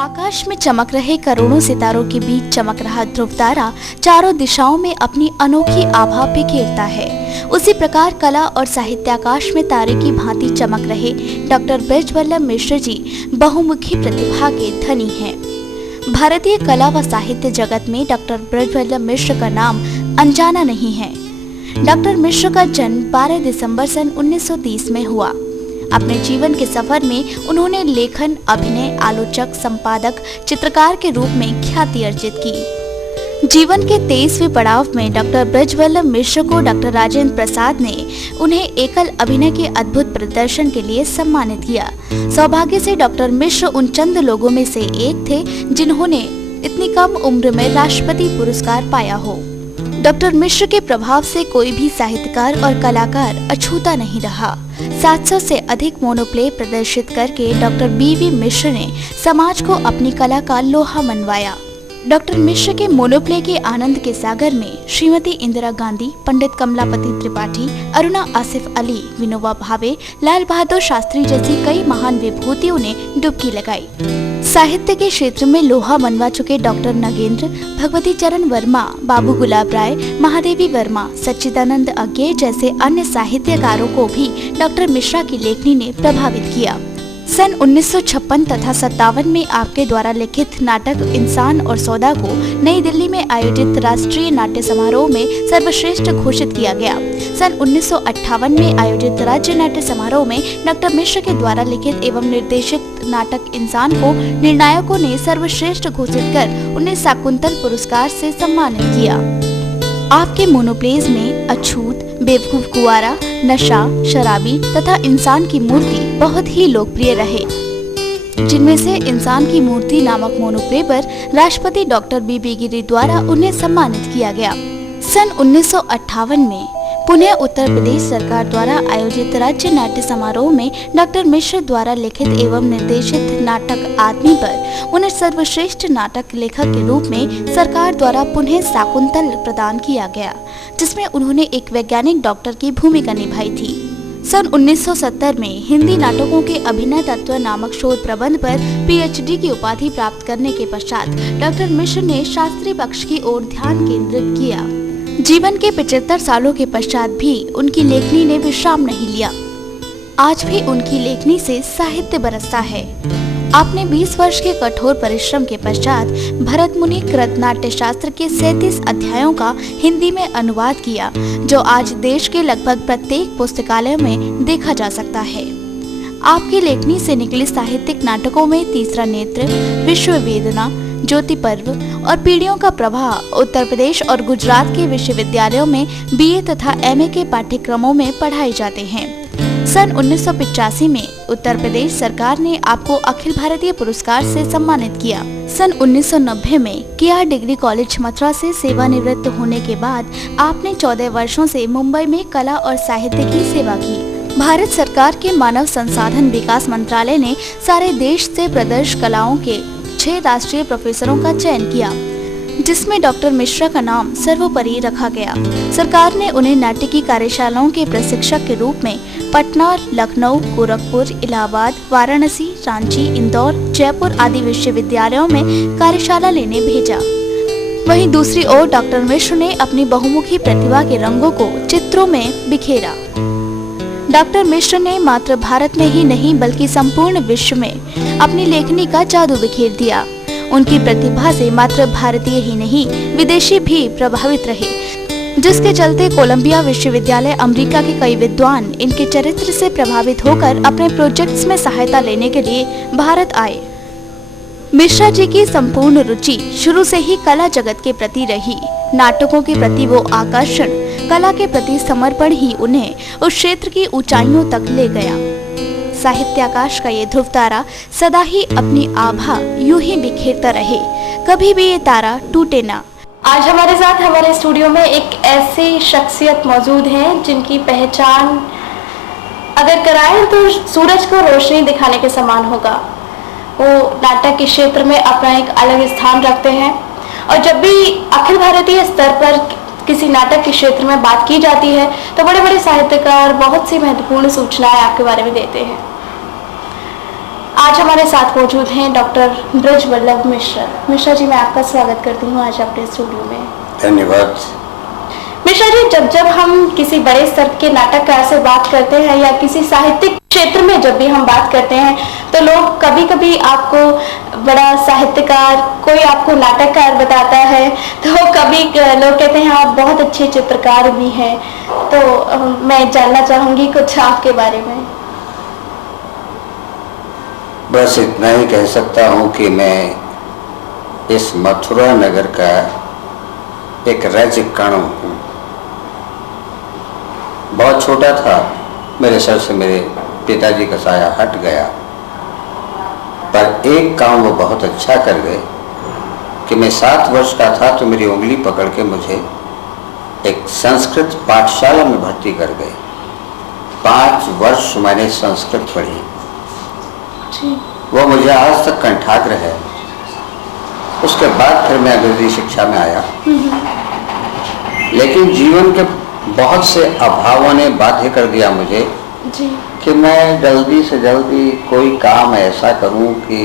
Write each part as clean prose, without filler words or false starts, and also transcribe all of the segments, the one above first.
आकाश में चमक रहे करोड़ों सितारों के बीच चमक रहा ध्रुव तारा चारों दिशाओं में अपनी अनोखी आभा बिखेरता है। उसी प्रकार कला और साहित्य आकाश में तारे की भांति चमक रहे डॉक्टर बृजवल्लभ मिश्र जी बहुमुखी प्रतिभा के धनी हैं। भारतीय कला व साहित्य जगत में डॉक्टर बृजवल्लभ मिश्र का नाम अनजाना नहीं है। डॉक्टर मिश्र का जन्म 12 दिसंबर सन 1930 में हुआ। अपने जीवन के सफर में उन्होंने लेखन, अभिनय, आलोचक, संपादक, चित्रकार के रूप में ख्याति अर्जित की। जीवन के 23वें पड़ाव में डॉक्टर बृजवल्लभ मिश्र को डॉक्टर राजेंद्र प्रसाद ने उन्हें एकल अभिनय के अद्भुत प्रदर्शन के लिए सम्मानित किया। सौभाग्य से डॉक्टर मिश्र उन चंद लोगों में से एक थे जिन्होंने इतनी कम उम्र में राष्ट्रपति पुरस्कार पाया हो। डॉक्टर मिश्र के प्रभाव से कोई भी साहित्यकार और कलाकार अछूता नहीं रहा। 700 से अधिक मोनोप्ले प्रदर्शित करके डॉक्टर बी.वी. मिश्र ने समाज को अपनी कला का लोहा मनवाया। डॉक्टर मिश्र के मोनोप्ले के आनंद के सागर में श्रीमती इंदिरा गांधी, पंडित कमलापति त्रिपाठी, अरुणा आसिफ अली, विनोबा भावे, लाल बहादुर शास्त्री जैसी कई महान विभूतियों ने डुबकी लगाई। साहित्य के क्षेत्र में लोहा मनवा चुके डॉक्टर नगेंद्र, भगवती चरण वर्मा, बाबू गुलाब राय, महादेवी वर्मा, सच्चिदानंद अज्ञे जैसे अन्य साहित्यकारों को भी डॉक्टर मिश्रा की लेखनी ने प्रभावित किया। सन 1956 तथा 57 में आपके द्वारा लिखित नाटक इंसान और सौदा को नई दिल्ली में आयोजित राष्ट्रीय नाट्य समारोह में सर्वश्रेष्ठ घोषित किया गया। सन 1958 में आयोजित राज्य नाट्य समारोह में डॉक्टर मिश्र के द्वारा लिखित एवं निर्देशित नाटक इंसान को निर्णायकों ने सर्वश्रेष्ठ घोषित कर उन्हें शाकुंतल पुरस्कार से सम्मानित किया। आपके मोनोप्लेज में अछूत, बेवकूफ कुंवारा, नशा, शराबी तथा इंसान की मूर्ति बहुत ही लोकप्रिय रहे, जिनमें से इंसान की मूर्ति नामक मोनोप्ले पर राष्ट्रपति डॉक्टर बी.बी. गिरी द्वारा उन्हें सम्मानित किया गया। सन 1958 में पुणे उत्तर प्रदेश सरकार द्वारा आयोजित राज्य नाट्य समारोह में डॉक्टर मिश्र द्वारा लिखित एवं निर्देशित नाटक आदमी पर उन्हें सर्वश्रेष्ठ नाटक लेखक के रूप में सरकार द्वारा पुनः शाकुंतल प्रदान किया गया, जिसमें उन्होंने एक वैज्ञानिक डॉक्टर की भूमिका निभाई थी। सन 1970 में हिंदी नाटकों के अभिनय तत्व नामक शोध प्रबंध पर पीएचडी की उपाधि प्राप्त करने के पश्चात डॉक्टर मिश्र ने शास्त्रीय पक्ष की ओर ध्यान केंद्रित किया। जीवन के 75 सालों के पश्चात भी उनकी लेखनी ने विश्राम नहीं लिया। आज भी उनकी लेखनी से साहित्य बरसता है। आपने 20 वर्ष के कठोर परिश्रम के पश्चात भरत मुनि कृत नाट्य शास्त्र के 37 अध्यायों का हिंदी में अनुवाद किया, जो आज देश के लगभग प्रत्येक पुस्तकालय में देखा जा सकता है। आपकी लेखनी से निकले साहित्यिक नाटकों में तीसरा नेत्र, विश्व वेदना, ज्योति पर्व और पीढ़ियों का प्रवाह उत्तर प्रदेश और गुजरात के विश्वविद्यालयों में बीए तथा एमए के पाठ्यक्रमों में पढ़ाए जाते हैं। सन 1985 में उत्तर प्रदेश सरकार ने आपको अखिल भारतीय पुरस्कार से सम्मानित किया। सन 1990 में केआर डिग्री कॉलेज मथुरा से सेवानिवृत्त होने के बाद आपने 14 वर्षों से मुंबई में कला और साहित्य की सेवा की। भारत सरकार के मानव संसाधन विकास मंत्रालय ने सारे देश से प्रदर्श कलाओं के 6 राष्ट्रीय प्रोफेसरों का चयन किया, जिसमें डॉक्टर मिश्रा का नाम सर्वोपरि रखा गया। सरकार ने उन्हें नाट्य की कार्यशालाओं के प्रशिक्षक के रूप में पटना, लखनऊ, गोरखपुर, इलाहाबाद, वाराणसी, रांची, इंदौर, जयपुर आदि विश्वविद्यालयों में कार्यशाला लेने भेजा। वहीं दूसरी ओर डॉक्टर मिश्र ने अपनी बहुमुखी प्रतिभा के रंगों को चित्रों में बिखेरा। डॉक्टर मिश्र ने मात्र भारत में ही नहीं बल्कि संपूर्ण विश्व में अपनी लेखनी का जादू बिखेर दिया। उनकी प्रतिभा से मात्र भारतीय ही नहीं विदेशी भी प्रभावित रहे, जिसके चलते कोलंबिया विश्वविद्यालय अमेरिका के कई विद्वान इनके चरित्र से प्रभावित होकर अपने प्रोजेक्ट्स में सहायता लेने के लिए भारत आए। मिश्रा जी की संपूर्ण रुचि शुरू से ही कला जगत के प्रति रही। नाटकों के प्रति वो आकर्षण, कला के प्रति समर्पण ही उन्हें उस क्षेत्र की ऊंचाइयों तक ले गया। साहित्य आकाश का ये ध्रुव तारा सदा ही अपनी आभा यूं ही बिखेरता रहे, कभी भी ये तारा टूटे ना। आज हमारे साथ हमारे स्टूडियो में एक ऐसी शख्सियत मौजूद है जिनकी पहचान अगर कराएं तो सूरज को रोशनी दिखाने के समान होगा। वो नाटक के क्षेत्र में अपना एक अलग स्थान रखते हैं और जब भी अखिल भारतीय स्तर पर किसी नाटक के क्षेत्र में बात की जाती है तो बड़े बड़े साहित्यकार बहुत सी महत्वपूर्ण सूचनाएं आपके बारे में देते हैं। आज हमारे साथ मौजूद हैं डॉक्टर ब्रज वल्लभ मिश्रा। मिश्रा जी, मैं आपका स्वागत करती हूँ आज अपने स्टूडियो में। धन्यवाद। मिश्रा जी, जब हम किसी बड़े स्तर के नाटककार से बात करते हैं या किसी साहित्यिक क्षेत्र में जब भी हम बात करते हैं तो लोग कभी कभी आपको बड़ा साहित्यकार, कोई आपको नाटककार बताता है, तो कभी लोग कहते हैं आप बहुत अच्छे चित्रकार भी हैं। तो मैं जानना चाहूँगी कुछ आपके बारे में। बस इतना ही कह सकता हूँ कि मैं इस मथुरा नगर का एक रज कण हूँ। बहुत छोटा था, मेरे सर से मेरे पिताजी का साया हट गया, पर एक काम वो बहुत अच्छा कर गए कि मैं 7 वर्ष का था तो मेरी उंगली पकड़ के मुझे एक संस्कृत पाठशाला में भर्ती कर गए। 5 वर्ष मैंने संस्कृत पढ़ी। वो मुझे आज तक कंठाग्र है। उसके बाद फिर मैं अंग्रेजी शिक्षा में आया, लेकिन जीवन के बहुत से अभावों ने बाध्य कर दिया मुझे जी। कि मैं जल्दी से जल्दी कोई काम ऐसा करूं कि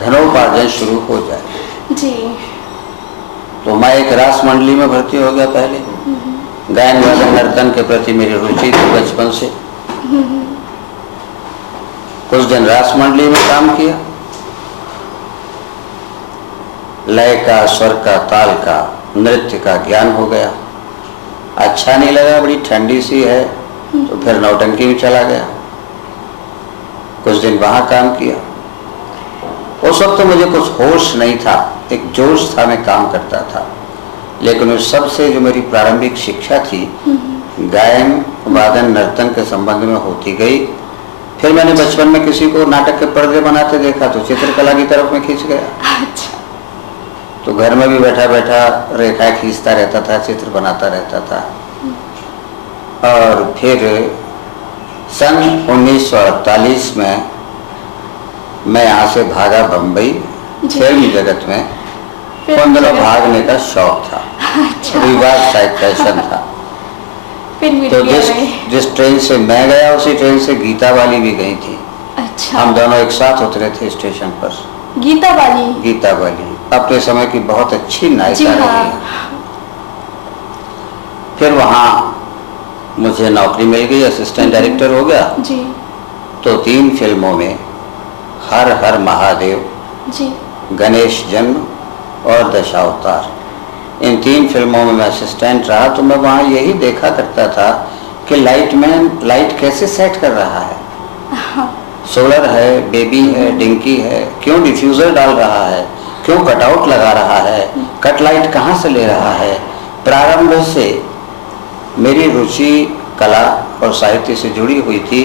धनोपार्जन शुरू हो जाए जी। तो मैं एक रास मंडली में भर्ती हो गया। पहले गायन वादन नर्तन के प्रति मेरी रुचि थी बचपन से। कुछ दिन रास मंडली में काम किया। लय का, स्वर का, ताल का, नृत्य का ज्ञान हो गया। अच्छा नहीं लगा, बड़ी ठंडी सी है, तो फिर नौटंकी में चला गया। कुछ दिन वहां काम किया। उस वक्त तो मुझे कुछ होश नहीं था, एक जोश था, मैं काम करता था। लेकिन उस सब से जो मेरी प्रारंभिक शिक्षा थी गायन वादन नर्तन के संबंध में होती गई। फिर मैंने बचपन में किसी को नाटक के पर्दे बनाते देखा तो चित्रकला की तरफ में खींच गया। अच्छा। तो घर में भी बैठा बैठा रेखा खींचता रहता था, चित्र बनाता रहता था। और फिर सन 1948 में मैं यहाँ से भागा बम्बई। फिल्म जगत में पंद्रह भागने का शौक था। अच्छा। रिवाज टाइप फैशन था। तो जिस ट्रेन से मैं गया उसी ट्रेन से गीता वाली भी गई थी। अच्छा। हम दोनों एक साथ उतरे थे स्टेशन पर। गीता वाली अपने समय की बहुत अच्छी नायिका रही। फिर वहाँ मुझे नौकरी मिल गई, असिस्टेंट डायरेक्टर हो गया जी। तो 3 फिल्मों में हर हर महादेव जी, गणेश जन्म और दशावतार, इन 3 फिल्मों में मैं असिस्टेंट रहा। तो मैं वहाँ यही देखा करता था कि लाइटमैन लाइट कैसे सेट कर रहा है। सोलर है, बेबी है, डिंकी है, क्यों डिफ्यूज़र डाल रहा है, क्यों कटआउट लगा रहा है, कट लाइट कहाँ से ले रहा है। प्रारंभ से मेरी रुचि कला और साहित्य से जुड़ी हुई थी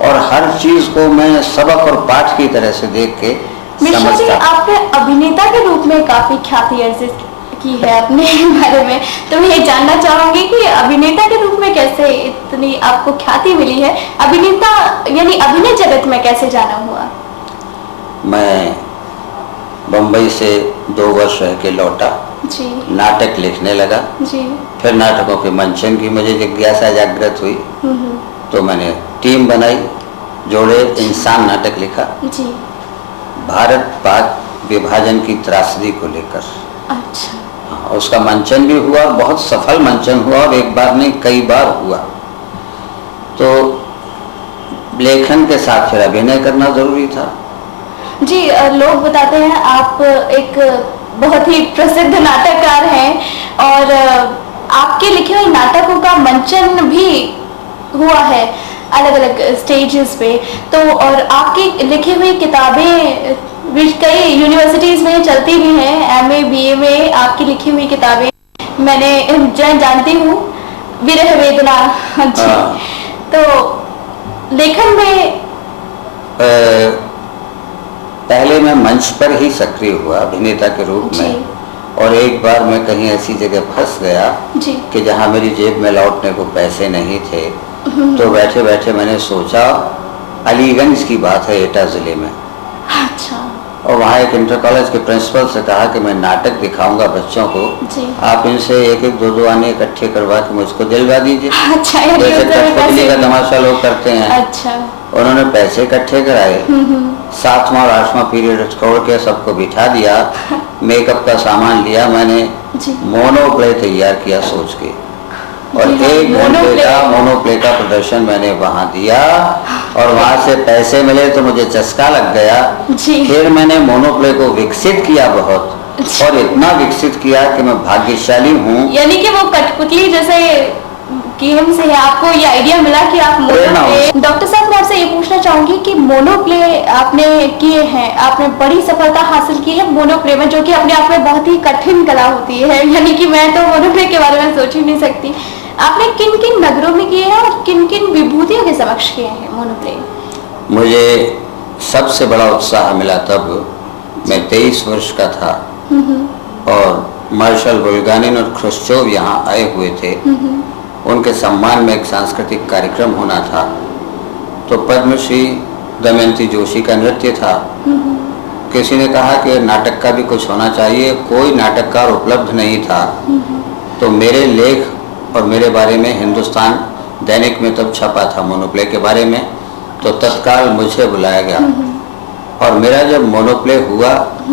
और हर चीज़ को मैं सबक और पाठ की तरह से देख के समझता। आपने अभिनेता के रूप में काफी ख्याति अर्जित की है अपने बारे में, तो मैं ये जानना चाहूंगी कि अभिनेता के रूप में कैसे इतनी आपको ख्याति मिली है। अभिनेता यानी अभिनय जगत में कैसे जाना हुआ? मैं बम्बई से 2 वर्ष रह के लौटा जी। नाटक लिखने लगा जी। फिर नाटकों के मंचन की मुझे जिज्ञासा जागृत हुई तो मैंने टीम बनाई, जोड़े इंसान नाटक लिखा जी। भारत पाक विभाजन की त्रासदी को लेकर। अच्छा। उसका मंचन भी हुआ, बहुत सफल मंचन हुआ और एक बार नहीं कई बार हुआ। तो लेखन के साथ फिर अभिनय करना जरूरी था। जी, लोग बताते हैं आप एक बहुत ही प्रसिद्ध नाटककार हैं और आपके लिखे हुए नाटकों का मंचन भी हुआ है अलग अलग स्टेजेस पे। तो और आपकी लिखी हुई किताबें कई यूनिवर्सिटीज़ में चलती भी हैं, MA BA में आपकी लिखी हुई किताबें मैंने जानती हूँ, विरह वेदना। जी। तो लेखन में पहले मैं मंच पर ही सक्रिय हुआ अभिनेता के रूप में, और एक बार मैं कहीं ऐसी जगह फंस गया जी। कि जहाँ मेरी जेब में लौटने को पैसे नहीं थे। तो बैठे बैठे मैंने सोचा, अलीगंज की बात है, एटा जिले में, अच्छा और वहाँ एक इंटर कॉलेज के प्रिंसिपल से कहा कि मैं नाटक दिखाऊंगा बच्चों को, जी। आप इनसे एक एक दो दो आने इकट्ठे करवा के मुझको दिलवा दीजिए, अच्छा, यानी जैसे उस समय कठपुतली का पैसे- तमाशा लोग करते हैं। अच्छा। उन्होंने पैसे इकट्ठे कराए, 7वां और 8वां पीरियड छोड़ के सबको बिठा दिया, मेकअप का सामान लिया, मैंने जी। मोनोप्ले तैयार किया सोच के, और जी हाँ, 1 घंटे मोनोप्ले। का मोनोप्ले का प्रदर्शन मैंने वहाँ दिया, और वहाँ से पैसे मिले तो मुझे चस्का लग गया। जी। फिर मैंने मोनोप्ले को विकसित किया बहुत, और इतना विकसित किया कि मैं भाग्यशाली हूँ। यानी कि वो कठपुतली जैसे गेम से आपको ये आइडिया मिला कि आप मोनोप्ले। डॉक्टर साहब मैं आपसे ये पूछना चाहूंगी कि मोनोप्ले आपने किए हैं, आपने बड़ी सफलता हासिल की है मोनोप्ले में, जो कि अपने आप में बहुत ही कठिन कला होती है, यानी कि मैं तो मोनोप्ले के बारे में सोच ही नहीं सकती। आपने किन किन नगरों में किए हैं और किन किन विभूतियों के समक्ष किए हैं मोनोप्ले? मुझे सबसे बड़ा उत्साह मिला तब मैं 23 वर्ष का था, और मार्शल बुल्गानिन और ख्रुश्चोव यहाँ आए हुए थे। उनके सम्मान में एक सांस्कृतिक कार्यक्रम होना था, तो पद्मश्री दमयंती जोशी का नृत्य था। किसी ने कहा कि नाटक का भी कुछ होना चाहिए, कोई नाटककार उपलब्ध नहीं था, तो मेरे लेख और मेरे बारे में हिंदुस्तान दैनिक में तब छपा था मोनोप्ले के बारे में, तो तत्काल मुझे बुलाया गया, और मेरा जब मोनोप्ले हुआ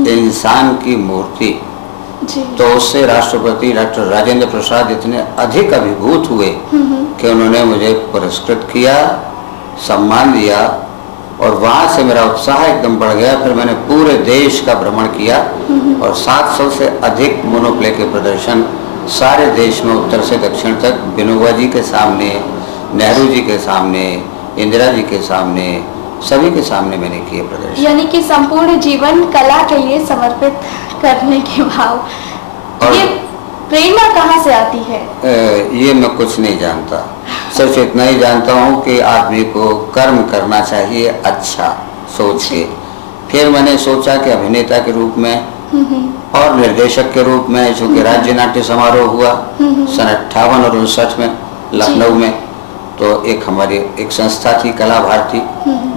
इंसान की मूर्ति, जी। तो उससे राष्ट्रपति डॉक्टर राजेंद्र प्रसाद इतने अधिक अभिभूत हुए कि उन्होंने मुझे पुरस्कृत किया, सम्मान दिया, और वहाँ से मेरा उत्साह एकदम बढ़ गया। फिर मैंने पूरे देश का भ्रमण किया, और 700 से अधिक मोनोप्ले के प्रदर्शन सारे देश में उत्तर से दक्षिण तक, विनोबा जी के सामने, नेहरू जी के सामने, इंदिरा जी के सामने, सभी के सामने मैंने किए प्रदर्शन। यानी कि संपूर्ण जीवन कला के लिए समर्पित करने के भाव। और ये प्रेरणा कहाँ से आती है? ये मैं कुछ नहीं जानता, सिर्फ इतना ही जानता हूँ कि आदमी को कर्म करना चाहिए अच्छा सोच के। फिर मैंने सोचा कि अभिनेता के रूप में और निर्देशक के रूप में, चूँकि राज्य नाट्य समारोह हुआ सन 58 और 59 में लखनऊ में, तो एक हमारी एक संस्था थी कला भारती,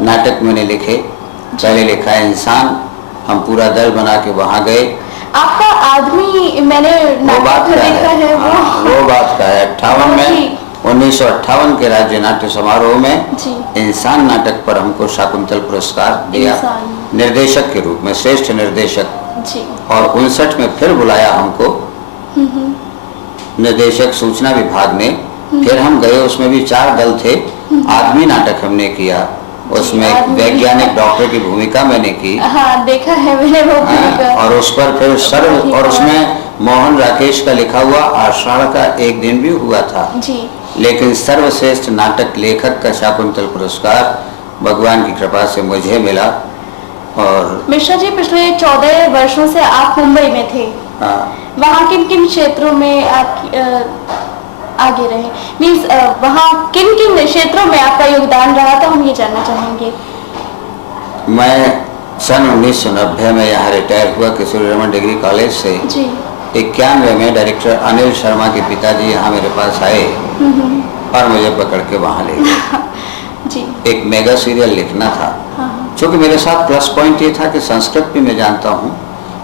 नाटक मैंने लिखे। पहले लिखा इंसान, हम पूरा दल बना के वहाँ गए। आपका आदमी मैंने वो नाटक बात में का देखा है, है, हाँ, वो बात का है। 58 में 1958 के राज्य नाट्य समारोह में जी। इंसान नाटक पर हमको शाकुंतल पुरस्कार दिया इंसान। निर्देशक के रूप में, श्रेष्ठ निर्देशक। जी। और 59 में फिर बुलाया हमको निर्देशक सूचना विभाग ने। फिर हम गए, उसमें भी 4 दल थे। आदमी नाटक हमने किया, उसमें एक आदमी। वैज्ञानिक डॉक्टर की भूमिका मैंने की। हाँ, देखा है मैंने वो भूमिका। और उस पर फिर सर्व, और उसमें मोहन राकेश का लिखा हुआ आषाढ़ का एक दिन भी हुआ था। जी। लेकिन सर्वश्रेष्ठ नाटक लेखक का शाकुंतल पुरस्कार भगवान की कृपा से मुझे मिला। और मिश्रा जी, पिछले 14 वर्षों से आप मुंबई में थे, वहाँ किन किन क्षेत्रों में आप आगे रहे? मीन्स वहाँ किन किन क्षेत्रों में आपका योगदान रहा था, हम ये जानना चाहेंगे। मैं सन 1990 में यहाँ रिटायर हुआ किशोरी रमन डिग्री कॉलेज से। जी। 91 में डायरेक्टर अनिल शर्मा के पिताजी यहाँ मेरे पास आए और मुझे पकड़ के वहाँ ले गए। जी। एक मेगा सीरियल लिखना था। क्योंकि मेरे साथ प्लस पॉइंट ये था कि संस्कृत भी मैं जानता हूँ,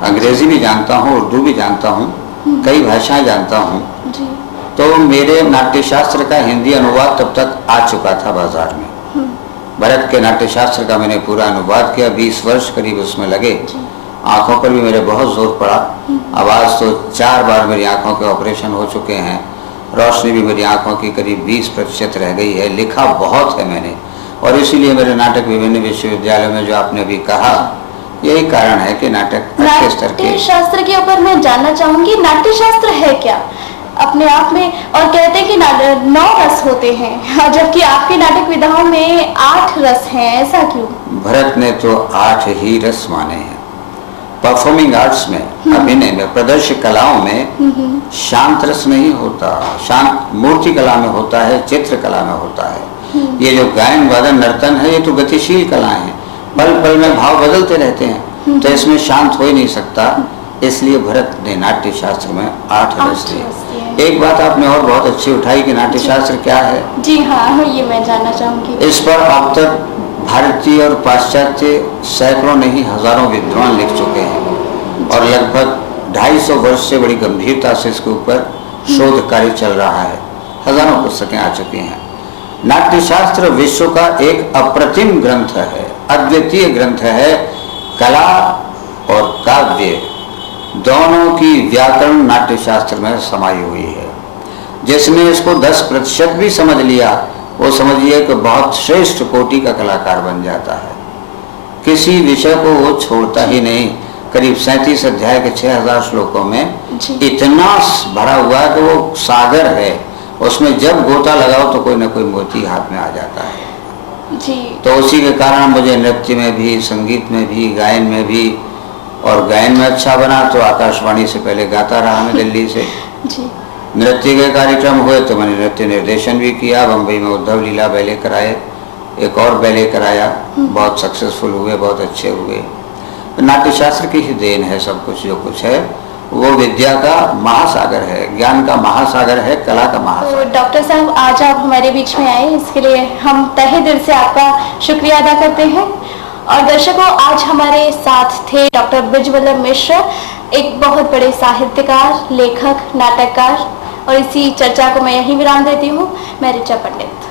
अंग्रेजी भी जानता हूँ, उर्दू भी जानता हूँ, कई भाषाएं जानता हूँ। जी। तो मेरे नाट्यशास्त्र का हिंदी अनुवाद तब तक आ चुका था बाजार में। भरत के नाट्यशास्त्र का मैंने पूरा अनुवाद किया, 20 वर्ष करीब उसमें लगे। आंखों पर भी मेरे बहुत जोर पड़ा। आवाज़ तो 4 बार मेरी आंखों के ऑपरेशन हो चुके हैं। रोशनी भी मेरी आंखों की करीब 20% रह गई है। लिखा बहुत है मैंने, और इसीलिए मेरे नाटक विभिन्न विश्वविद्यालयों में, जो आपने अभी कहा, यही कारण है कि नाटक अच्छे स्तर के। नाट्यशास्त्र के ऊपर मैं जानना चाहूंगी, नाट्यशास्त्र है क्या अपने आप में? और कहते हैं कि 9 रस होते हैं, जबकि आपके नाटक विधाओं में 8 रस हैं, ऐसा क्यों? भरत ने तो 8 ही रस माने हैं। परफॉर्मिंग आर्ट्स में, अभिनय में, प्रदर्शन कलाओं में शांत रस नहीं होता। शांत मूर्ति कला में होता है, चित्र कला में होता है। ये जो गायन वादन नर्तन है, ये तो गतिशील कलाएं हैं, पल पल में भाव बदलते रहते हैं, तो इसमें शांत हो ही नहीं सकता। इसलिए भरत ने नाट्य शास्त्र में 8 रस दिए। एक बात आपने और बहुत अच्छी उठाई कि नाट्य शास्त्र क्या है। जी हाँ, ये मैं जानना चाहूंगी। इस पर अब तक भारतीय और पाश्चात्य सैकड़ों नहीं हजारों विद्वान लिख चुके हैं और लगभग 250 वर्ष से बड़ी गंभीरता से इसके ऊपर शोध कार्य चल रहा है। हजारों पुस्तकें आ चुकी हैं। नाट्यशास्त्र विश्व का एक अप्रतिम ग्रंथ है, अद्वितीय ग्रंथ है। कला और काव्य दोनों की व्याकरण नाट्यशास्त्र में समाई हुई है। जिसने इसको 10% भी समझ लिया, वो समझिए कि बहुत श्रेष्ठ कोटि का कलाकार बन जाता है। किसी विषय को वो छोड़ता ही नहीं। करीब 37 अध्याय के 6000 श्लोकों में इतना भरा हुआ है कि वो सागर है, उसमें जब गोता लगाओ तो कोई ना कोई मोती हाथ में आ जाता है जी। तो उसी के कारण मुझे नृत्य में भी, संगीत में भी, गायन में भी, और गायन में अच्छा बना तो आकाशवाणी से पहले गाता रहा मैं दिल्ली से जी। नृत्य के कार्यक्रम हुए तो मैंने नृत्य निर्देशन भी किया। बम्बई में उद्धव लीला बैले कराए, एक और बैले कराया, बहुत सक्सेसफुल हुए, बहुत अच्छे हुए। नाट्यशास्त्र की ही देन है सब कुछ। जो कुछ है वो विद्या का महासागर है, ज्ञान का महासागर है, कला का महासागर। तो डॉक्टर साहब, आज आप हमारे बीच में आए, इसके लिए हम तहे दिल से आपका शुक्रिया अदा करते हैं। और दर्शकों, आज हमारे साथ थे डॉक्टर बृजवल्लभ मिश्र, एक बहुत बड़े साहित्यकार, लेखक, नाटककार। और इसी चर्चा को मैं यहीं विराम देती हूँ। मैं ऋचा पंडित।